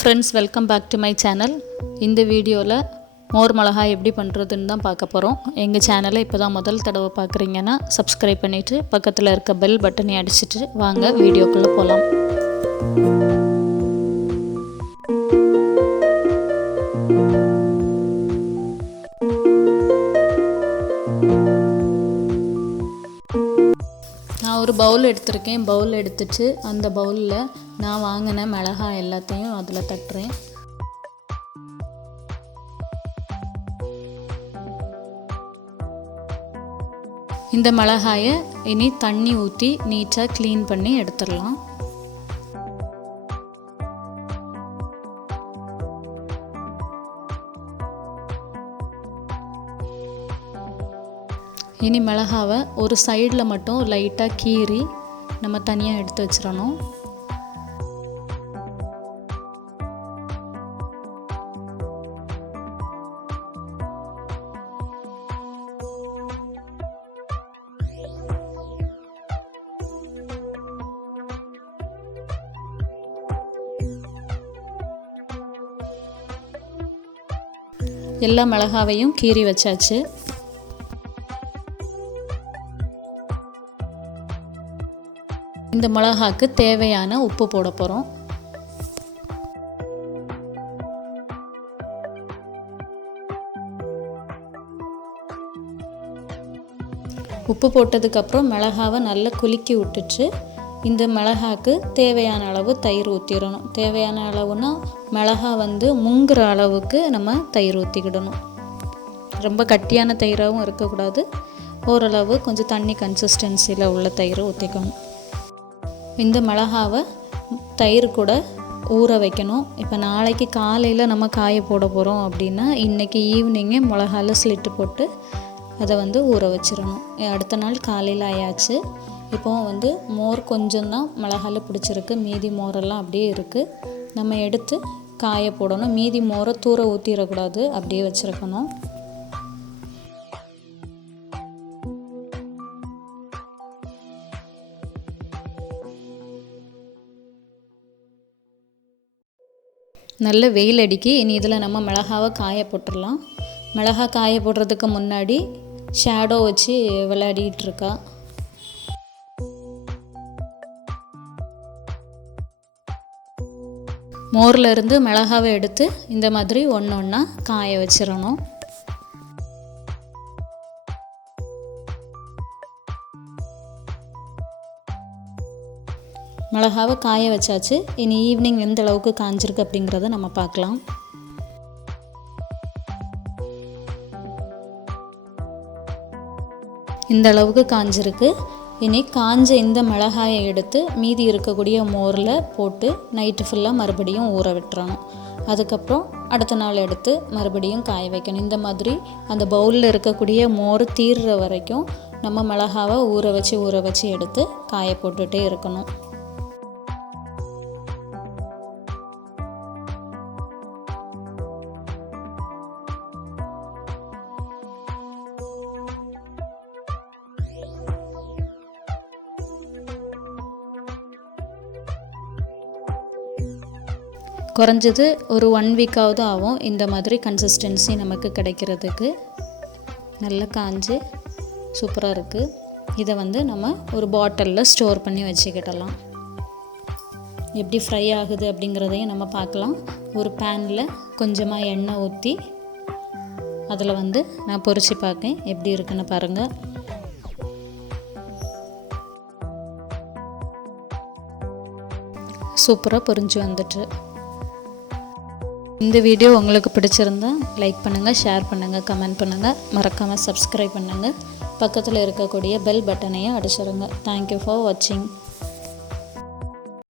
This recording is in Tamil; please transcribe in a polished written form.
Friends, welcome back to my channel. இந்த வீடியோல மோர் மிளகாய் எப்படி பண்றதுன்னு தான் பார்க்க போறோம். எங்க சேனலை இப்போதான் முதல் தடவை பார்க்குறீங்கன்னா subscribe பண்ணிட்டு பக்கத்துல இருக்க bell பட்டனை அடிச்சிட்டு வாங்க வீடியோக்குள்ள போலாம். நான் ஒரு பவுல் எடுத்துர்க்கேன். பவுல் எடுத்துட்டு அந்த பவுல்ல நான் வாங்கின மிளகாய் எல்லாத்தையும் அதில் தட்டுறேன். இந்த மிளகாயை இனி தண்ணி ஊற்றி நீட்டாக க்ளீன் பண்ணி எடுத்துடலாம். இனி மிளகாவை ஒரு சைடில் மட்டும் லைட்டாக கீறி நம்ம தனியாக எடுத்து வச்சிடணும். எல்லா மிளகாவையும் கீறி வச்சாச்சு. இந்த மிளகாக்கு தேவையான உப்பு போட போகிறோம். உப்பு போட்டதுக்கப்புறம் மிளகாவை நல்லா குலுக்கி விட்டுட்டு இந்த மிளகாக்கு தேவையான அளவு தயிர் ஊற்றிடணும். தேவையான அளவுனா மிளகா முங்குற அளவுக்கு நம்ம தயிர் ஊற்றிக்கிடணும். ரொம்ப கட்டியான தயிராகவும் இருக்கக்கூடாது, ஓரளவு கொஞ்சம் தண்ணி கன்சிஸ்டன்சியில் உள்ள தயிரை ஊற்றிக்கணும். இந்த மிளகாவை தயிர் கூட ஊற வைக்கணும். இப்போ நாளைக்கு காலையில் நம்ம காய போட போகிறோம் அப்படின்னா இன்றைக்கி ஈவினிங்கே மிளகாவில் ஸ்லிட்டு போட்டு அதை ஊற வச்சிடணும். அடுத்த நாள் காலையில் ஆயாச்சு. இப்போ மோர் கொஞ்சம் தான் மிளகாவில் பிடிச்சிருக்கு, மீதி மோரெல்லாம் அப்படியே இருக்குது. நம்ம எடுத்து காய போடணும். மீதி மோரை தூர ஊற்றிடக்கூடாது, அப்படியே வச்சுருக்கணும். நல்ல வெயில் அடிக்கி. இனி இதில் நம்ம மிளகாவை காய போட்டுடலாம். மிளகா காய போடுறதுக்கு முன்னாடி ஷேடோ வச்சு விளையாடிட்டு இருக்கா. மோரில் இருந்து மிளகாவை எடுத்து இந்த மாதிரி ஒன்று ஒன்றா காய வச்சிடணும். மிளகாவை காய வச்சாச்சு. இனி ஈவினிங் எந்த அளவுக்கு காஞ்சிருக்கு அப்படிங்கிறத நம்ம பார்க்கலாம். இந்த அளவுக்கு காஞ்சிருக்கு. இனி காஞ்ச இந்த மிளகாயை எடுத்து மீதி இருக்கக்கூடிய மோரில் போட்டு நைட்டு ஃபுல்லாக மறுபடியும் ஊற விட்டுறணும். அதுக்கப்புறம் அடுத்த நாள் எடுத்து மறுபடியும் காய வைக்கணும். இந்த மாதிரி அந்த பவுலில் இருக்கக்கூடிய மோர் தீர்ற வரைக்கும் நம்ம மிளகாவை ஊற வச்சு எடுத்து காய போட்டுகிட்டே இருக்கணும். குறைஞ்சது ஒரு 1 வீக்காவது ஆகும் இந்த மாதிரி கன்சிஸ்டன்சி நமக்கு கிடைக்கிறதுக்கு. நல்லா காஞ்சு சூப்பராக இருக்குது. இதை நம்ம ஒரு பாட்டிலில் ஸ்டோர் பண்ணி வச்சுக்கிடலாம். எப்படி ஃப்ரை ஆகுது அப்படிங்கிறதையும் நம்ம பார்க்கலாம். ஒரு பேனில் கொஞ்சமாக எண்ணெய் ஊற்றி அதில் நான் பொரிச்சு பார்க்கேன் எப்படி இருக்குன்னு பாருங்கள். சூப்பராக பொரிஞ்சு வந்துட்டு. இந்த வீடியோ உங்களுக்கு பிடிச்சிருந்தா லைக் பண்ணுங்கள், ஷேர் பண்ணுங்கள், கமெண்ட் பண்ணுங்கள், மறக்காமல் சப்ஸ்கிரைப் பண்ணுங்கள். பக்கத்தில் இருக்கக்கூடிய பெல் பட்டனையும் அடிச்சிடுங்க. தேங்க்யூ ஃபார் வாட்சிங்.